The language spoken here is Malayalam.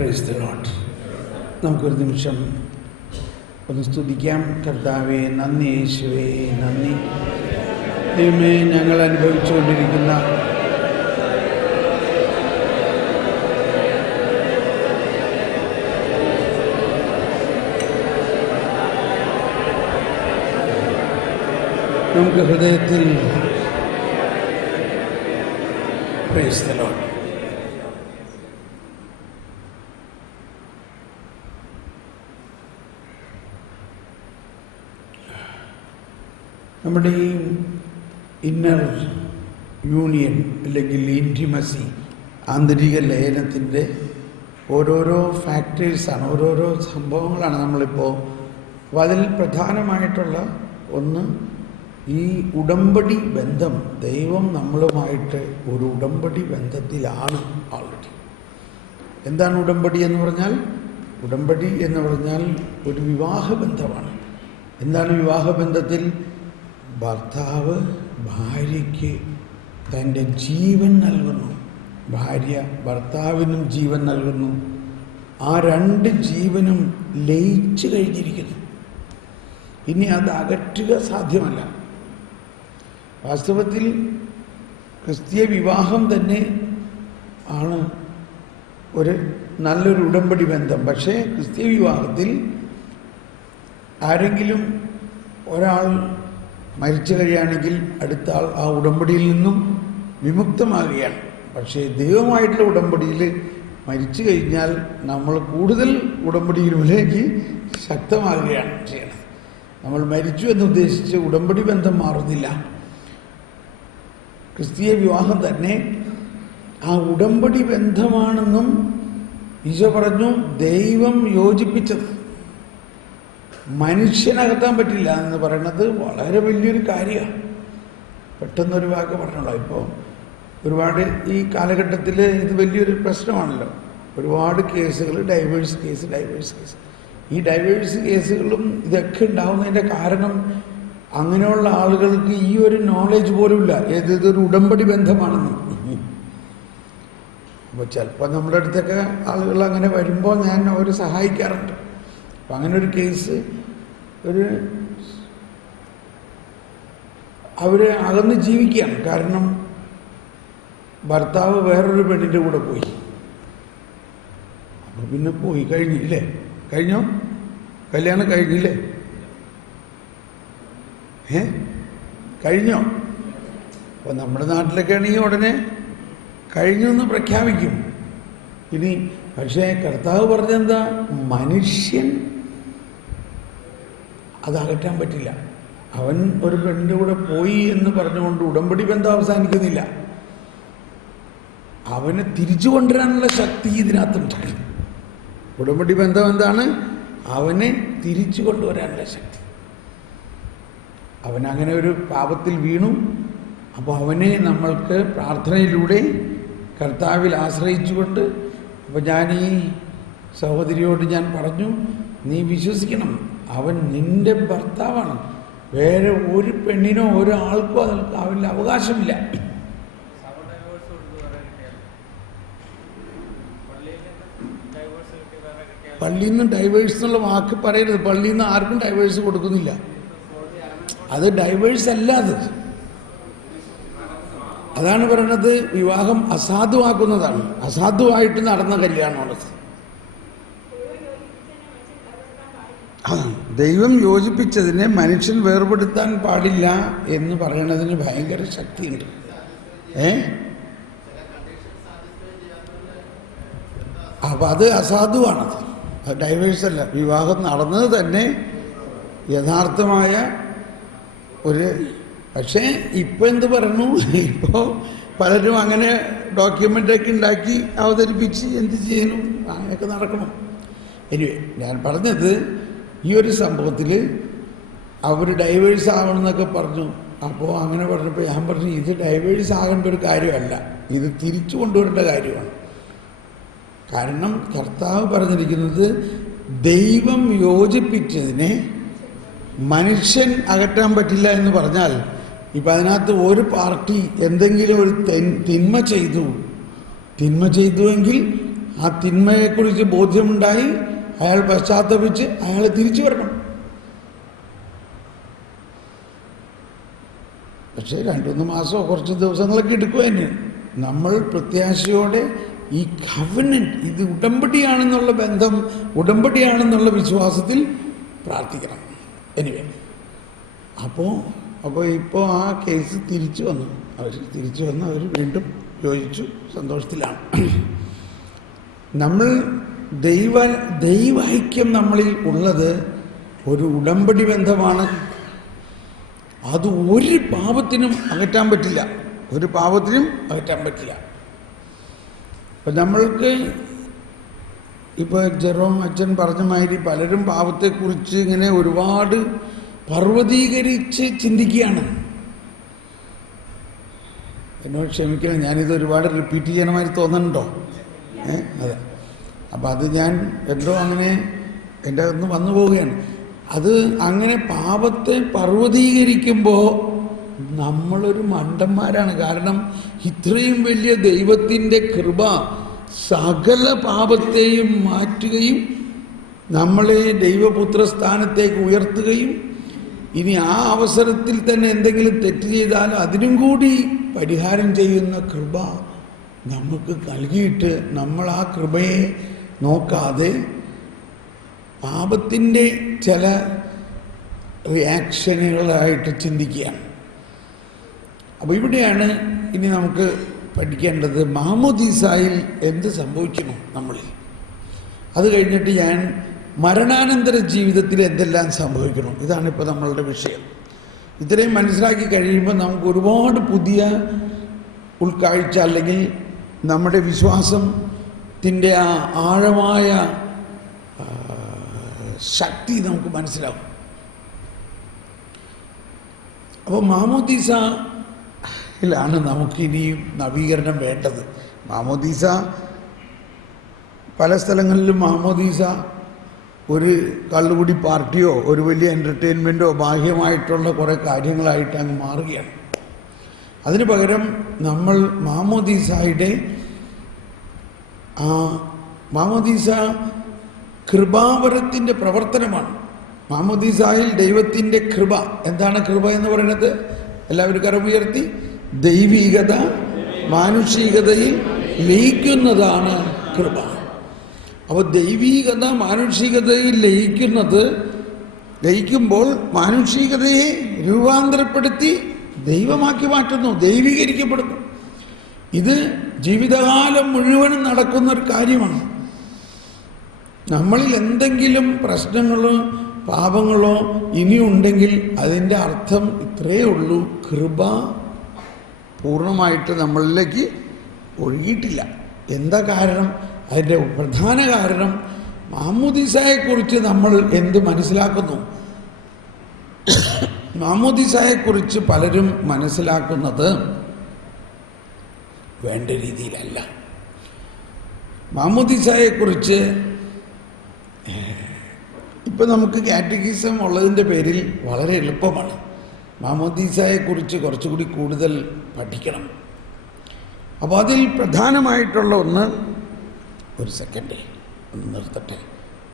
Praise the Lord. നമുക്കൊരു നിമിഷം ഒന്ന് സ്തുതിക്കാം. കർത്താവേ നന്ദി, യേശുവേ നന്ദി. ദൈവമേ, ഞങ്ങൾ അനുഭവിച്ചുകൊണ്ടിരിക്കുന്ന നമുക്ക് ഹൃദയത്തിൽ പ്രൈസ് ദി ലോർഡ്. നമ്മുടെ ഈ ഇന്നർ യൂണിയൻ അല്ലെങ്കിൽ ഇൻറ്റിമസി, ആന്തരിക ലയനത്തിൻ്റെ ഓരോരോ ഫാക്ടേഴ്സാണ്, ഓരോരോ സംഭവങ്ങളാണ് നമ്മളിപ്പോൾ. അപ്പോൾ അതിൽ പ്രധാനമായിട്ടുള്ള ഒന്ന് ഈ ഉടമ്പടി ബന്ധം. ദൈവം നമ്മളുമായിട്ട് ഒരു ഉടമ്പടി ബന്ധത്തിലാണ് ഓൾറെഡി. എന്താണ് ഉടമ്പടി എന്ന് പറഞ്ഞാൽ? ഉടമ്പടി എന്ന് പറഞ്ഞാൽ ഒരു വിവാഹബന്ധമാണ്. എന്താണ് വിവാഹബന്ധത്തിൽ? ഭർത്താവ് ഭാര്യയ്ക്ക് തൻ്റെ ജീവൻ നൽകുന്നു, ഭാര്യ ഭർത്താവിനും ജീവൻ നൽകുന്നു. ആ രണ്ട് ജീവനും ലയിച്ചു കഴിഞ്ഞിരിക്കുന്നു. ഇനി അത് അകറ്റുക സാധ്യമല്ല. വാസ്തവത്തിൽ ക്രിസ്തീയ വിവാഹം തന്നെ ആണ് ഒരു നല്ലൊരു ഉടമ്പടി ബന്ധം. പക്ഷേ ക്രിസ്തീയ വിവാഹത്തിൽ ആരെങ്കിലും ഒരാൾ മരിച്ചു കഴിയുകയാണെങ്കിൽ അടുത്ത ആൾ ആ ഉടമ്പടിയിൽ നിന്നും വിമുക്തമാകുകയാണ്. പക്ഷേ ദൈവമായിട്ടുള്ള ഉടമ്പടിയിൽ മരിച്ചു കഴിഞ്ഞാൽ നമ്മൾ കൂടുതൽ ഉടമ്പടിയിലേക്ക് ശക്തമാകുകയാണ് ചെയ്യണത്. നമ്മൾ മരിച്ചു എന്നുദ്ദേശിച്ച് ഉടമ്പടി ബന്ധം മാറുന്നില്ല. ക്രിസ്തീയ വിവാഹം തന്നെ ആ ഉടമ്പടി ബന്ധമാണെന്നും ഈശോ പറഞ്ഞു. ദൈവം യോജിപ്പിച്ചത് മനുഷ്യനകത്താൻ പറ്റില്ല എന്ന് പറയുന്നത് വളരെ വലിയൊരു കാര്യമാണ്. പെട്ടെന്നൊരു വാക്ക് പറഞ്ഞോളൂ. ഇപ്പോൾ ഒരുപാട് ഈ കാലഘട്ടത്തിൽ ഇത് വലിയൊരു പ്രശ്നമാണല്ലോ. ഒരുപാട് കേസുകൾ, ഡൈവേഴ്സ് കേസ്. ഈ ഡൈവേഴ്സ് കേസുകളും ഇതൊക്കെ ഉണ്ടാകുന്നതിൻ്റെ കാരണം അങ്ങനെയുള്ള ആളുകൾക്ക് ഈ ഒരു നോളേജ് പോലും ഇല്ല, ഇതൊരു ഉടമ്പടി ബന്ധമാണെന്ന്. അപ്പോൾ ചിലപ്പോൾ നമ്മുടെ അടുത്തൊക്കെ ആളുകൾ അങ്ങനെ വരുമ്പോൾ ഞാൻ അവരെ സഹായിക്കാറുണ്ട്. അപ്പം അങ്ങനെ ഒരു കേസ്, അവർ അകന്ന് ജീവിക്കുകയാണ്. കാരണം ഭർത്താവ് വേറൊരു പെണ്ണിൻ്റെ കൂടെ പോയി. അപ്പോൾ പിന്നെ പോയി കഴിഞ്ഞില്ലേ? കഴിഞ്ഞോ? കല്യാണം കഴിഞ്ഞില്ലേ? കഴിഞ്ഞോ? അപ്പോൾ നമ്മുടെ നാട്ടിലൊക്കെ ആണെങ്കിൽ ഉടനെ കഴിഞ്ഞു എന്ന് പ്രഖ്യാപിക്കും. ഇനി പക്ഷേ കർത്താവ് പറഞ്ഞെന്താ? മനുഷ്യൻ അതകറ്റാൻ പറ്റില്ല. അവൻ ഒരു പെണ്ണിൻ്റെ കൂടെ പോയി എന്ന് പറഞ്ഞുകൊണ്ട് ഉടമ്പടി ബന്ധം അവസാനിക്കുന്നില്ല. അവനെ തിരിച്ചു കൊണ്ടുവരാനുള്ള ശക്തി ഇതിനകത്തുണ്ട്. ഉടമ്പടി ബന്ധം എന്താണ്? അവനെ തിരിച്ചു കൊണ്ടുവരാനുള്ള ശക്തി. അവനങ്ങനെ ഒരു പാപത്തിൽ വീണു. അപ്പോൾ അവനെ നമ്മൾക്ക് പ്രാർത്ഥനയിലൂടെ കർത്താവിൽ ആശ്രയിച്ചുകൊണ്ട്, അപ്പോൾ ഞാൻ ഈ സഹോദരിയോട് ഞാൻ പറഞ്ഞു, നീ വിശ്വസിക്കണം, അവൻ നിൻ്റെ ഭർത്താവാണ്. വേറെ ഒരു പെണ്ണിനോ ഒരാൾക്കോ അവന് അവകാശമില്ല. പള്ളിയിൽ നിന്ന് ഡൈവേഴ്സ് എന്നുള്ള വാക്ക് പറയരുത്. പള്ളിയിൽ നിന്ന് ആർക്കും ഡൈവേഴ്സ് കൊടുക്കുന്നില്ല. അത് ഡൈവേഴ്സ് അല്ല. അതാണ് പറയുന്നത്, വിവാഹം അസാധുവാക്കുന്നതാണ്. അസാധുവായിട്ട് നടന്ന കല്യാണമാണത്. ദൈവം യോജിപ്പിച്ചതിനെ മനുഷ്യൻ വേർപെടുത്താൻ പാടില്ല എന്ന് പറയണതിന് ഭയങ്കര ശക്തിയുണ്ട്. അപ്പം അത് അസാധുവാണത്, അത് ഡൈവേഴ്സ് അല്ല. വിവാഹം നടന്നത് തന്നെ യഥാർത്ഥമായ ഒരു. പക്ഷേ ഇപ്പോൾ എന്ത് പറഞ്ഞു? ഇപ്പോൾ പലരും അങ്ങനെ ഡോക്യുമെൻ്റൊക്കെ ഉണ്ടാക്കി അവതരിപ്പിച്ച് എന്ത് ചെയ്യണം, അങ്ങനെയൊക്കെ നടക്കണം. എനിവേ, ഞാൻ പറഞ്ഞത് ഈ ഒരു സംഭവത്തിൽ അവർ ഡൈവേഴ്സ് ആവണമെന്നൊക്കെ പറഞ്ഞു. അപ്പോൾ അങ്ങനെ പറഞ്ഞപ്പോൾ ഞാൻ പറഞ്ഞു, ഇത് ഡൈവേഴ്സ് ആകേണ്ട ഒരു കാര്യമല്ല, ഇത് തിരിച്ചു കൊണ്ടുവരേണ്ട കാര്യമാണ്. കാരണം കർത്താവ് പറഞ്ഞിരിക്കുന്നത് ദൈവം യോജിപ്പിച്ചതിനെ മനുഷ്യൻ അകറ്റാൻ പറ്റില്ല എന്ന് പറഞ്ഞാൽ, ഇപ്പം അതിനകത്ത് ഒരു പാർട്ടി എന്തെങ്കിലും ഒരു തിന്മ ചെയ്തുവെങ്കിൽ ആ തിന്മയെക്കുറിച്ച് ബോധ്യമുണ്ടായി അയാൾ പശ്ചാത്തപിച്ച് അയാൾ തിരിച്ചു വരണം. പക്ഷേ 2-3 മാസമോ കുറച്ച് ദിവസങ്ങളൊക്കെ എടുക്കുക തന്നെ. നമ്മൾ പ്രത്യാശയോടെ ഈ കവനന്റ്, ഇത് ഉടമ്പടിയാണെന്നുള്ള ബന്ധം, ഉടമ്പടിയാണെന്നുള്ള വിശ്വാസത്തിൽ പ്രാർത്ഥിക്കണം. എനിവേ, ഇപ്പോൾ ആ കേസ് തിരിച്ചു വന്നു. അവർ വീണ്ടും യോജിച്ചു, സന്തോഷത്തിലാണ്. നമ്മൾ ദൈവൈക്യം നമ്മളിൽ ഉള്ളത് ഒരു ഉടമ്പടി ബന്ധമാണ്. അത് ഒരു പാപത്തിനും അകറ്റാൻ പറ്റില്ല. ഇപ്പം നമ്മൾക്ക് ഇപ്പോൾ ജെറോം അച്ഛൻ പറഞ്ഞ മാതിരി പലരും പാപത്തെക്കുറിച്ച് ഇങ്ങനെ ഒരുപാട് പർവ്വതീകരിച്ച് ചിന്തിക്കുകയാണ്. എന്നോട് ക്ഷമിക്കണം, ഞാനിത് ഒരുപാട് റിപ്പീറ്റ് ചെയ്യണമാതിരി തോന്നുന്നുണ്ടോ? അതെ. അപ്പം അത് ഞാൻ എന്തോ അങ്ങനെ എൻ്റെ ഒന്ന് വന്നു പോവുകയാണ്. അത് അങ്ങനെ പാപത്തെ പർവ്വതീകരിക്കുമ്പോൾ നമ്മളൊരു മണ്ടന്മാരാണ്. കാരണം ഇത്രയും വലിയ ദൈവത്തിൻ്റെ കൃപ സകല പാപത്തെയും മാറ്റുകയും നമ്മളെ ദൈവപുത്ര സ്ഥാനത്തേക്ക് ഉയർത്തുകയും ഇനി ആ അവസരത്തിൽ തന്നെ എന്തെങ്കിലും തെറ്റ് ചെയ്താൽ അതിനും കൂടി പരിഹാരം ചെയ്യുന്ന കൃപ നമുക്ക് നൽകിയിട്ട് നമ്മൾ ആ കൃപയെ നോക്കാതെ പാപത്തിൻ്റെ ചില റിയാക്ഷനുകളായിട്ട് ചിന്തിക്കുകയാണ്. അപ്പോൾ ഇവിടെയാണ് ഇനി നമുക്ക് പഠിക്കേണ്ടത് മാമോദീസായിൽ എന്ത് സംഭവിക്കുന്നു നമ്മളിൽ. അത് കഴിഞ്ഞിട്ട് ഞാൻ മരണാനന്തര ജീവിതത്തിൽ എന്തെല്ലാം സംഭവിക്കണം, ഇതാണിപ്പോൾ നമ്മളുടെ വിഷയം. ഇത്രയും മനസ്സിലാക്കി കഴിയുമ്പോൾ നമുക്ക് ഒരുപാട് പുതിയ ഉൾക്കാഴ്ച അല്ലെങ്കിൽ നമ്മുടെ വിശ്വാസത്തിൻ്റെ ആ ആഴമായ ശക്തി നമുക്ക് മനസ്സിലാവും. അപ്പോൾ മാമോദീസയിലാണ് നമുക്കിനിയും നവീകരണം വേണ്ടത്. മാമോദീസ പല സ്ഥലങ്ങളിലും മാമോദീസ ഒരു കള്ളുകുടി പാർട്ടിയോ ഒരു വലിയ എൻ്റർടൈൻമെൻറ്റോ ബാഹ്യമായിട്ടുള്ള കുറേ കാര്യങ്ങളായിട്ട് അങ്ങ് മാറുകയാണ്. അതിന് പകരം നമ്മൾ മാമോദീസയുടെ മാമോദീസ കൃപാവരത്തിൻ്റെ പ്രവർത്തനമാണ്. മാമോദീസായിൽ ദൈവത്തിൻ്റെ കൃപ. എന്താണ് കൃപ എന്ന് പറയുന്നത്? എല്ലാവരും കരമുയർത്തി. ദൈവികത മാനുഷികതയിൽ ലയിക്കുന്നതാണ് കൃപ. അപ്പോൾ ദൈവികത മാനുഷികതയിൽ ലയിക്കുമ്പോൾ മാനുഷികതയെ രൂപാന്തരപ്പെടുത്തി ദൈവമാക്കി മാറ്റുന്നു, ദൈവീകരിക്കപ്പെടുന്നു. ഇത് ജീവിതകാലം മുഴുവനും നടക്കുന്നൊരു കാര്യമാണ്. നമ്മളിൽ എന്തെങ്കിലും പ്രശ്നങ്ങളോ പാപങ്ങളോ ഇനിയുണ്ടെങ്കിൽ അതിൻ്റെ അർത്ഥം ഇത്രയേ ഉള്ളൂ: കൃപ പൂർണ്ണമായിട്ട് നമ്മളിലേക്ക് ഒഴുകിയിട്ടില്ല. എന്താ കാരണം? അതിൻ്റെ പ്രധാന കാരണം മാമോദീസയെക്കുറിച്ച് നമ്മൾ എന്ത് മനസ്സിലാക്കുന്നു? മാമോദീസയെക്കുറിച്ച് പലരും മനസ്സിലാക്കുന്നത് വേണ്ട രീതിയിലല്ല. മാമോദീസയെക്കുറിച്ച് ഇപ്പം നമുക്ക് കാറ്റഗിസം ഉള്ളതിൻ്റെ പേരിൽ വളരെ എളുപ്പമാണ്. മാമോദീസയെക്കുറിച്ച് കുറച്ചുകൂടി കൂടുതൽ പഠിക്കണം. അപ്പോൾ അതിൽ പ്രധാനമായിട്ടുള്ള ഒന്ന്, ഒരു സെക്കൻഡ് ഒന്ന് നിർത്തട്ടെ.